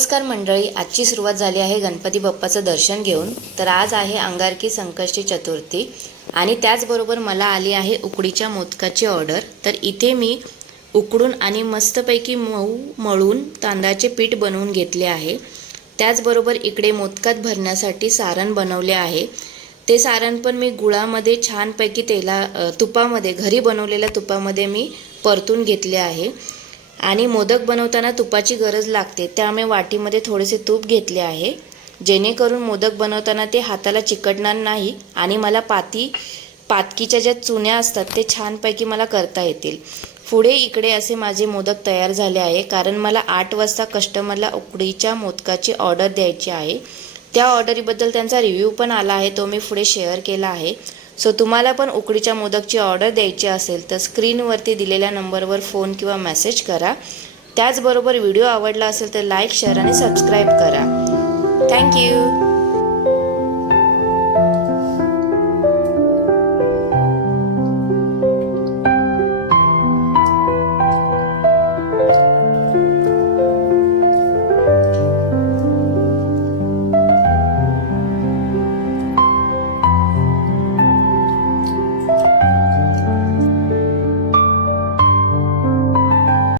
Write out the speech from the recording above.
नमस्कार मंडळी, आजची सुरुवात झाली आहे गणपती बाप्पाचं दर्शन घेऊन। तर आज आहे अंगारकी संकष्टी चतुर्थी आणि त्याचबरोबर मला आली आहे उकडीच्या मोदकाची ऑर्डर। तर इथे मी उकडून आणि मस्तपैकी मऊ मळून तांदळाचे पीठ बनवून घेतले आहे। त्याचबरोबर इकडे मोदकात भरण्यासाठी सारण बनवले आहे। ते सारण पण मी गुळामध्ये छानपैकी तुपामध्ये घरी बनवलेल्या तुपामध्ये मी परतून घेतले आहे। आणि मोदक बनवताना तुपाची गरज लागते, त्यामुळे वाटीमध्ये थोडेसे तूप घेतले आहे, जेणेकरून मोदक बनवताना ते हाताला चिकटणार नाही आणि मला पातकीच्या ज्या चुन्या असतात ते छानपैकी मला करता येतील। पुढे इकडे असे माझे मोदक तयार झाले आहे, कारण मला 8 वाजता कस्टमरला उकडीच्या मोदकाची ऑर्डर द्यायची आहे। त्या ऑर्डरीबद्दल त्यांचा रिव्ह्यू पण आला आहे, तो मी पुढे शेअर केला आहे। सो तुम्हाला पण उकडीच्या मोदकची ऑर्डर द्यायची असेल तर स्क्रीनवरती दिलेल्या नंबरवर फोन किंवा मेसेज करा। त्याचबरोबर व्हिडिओ आवडला असेल तर लाईक, शेअर आणि सबस्क्राईब करा। थँक्यू।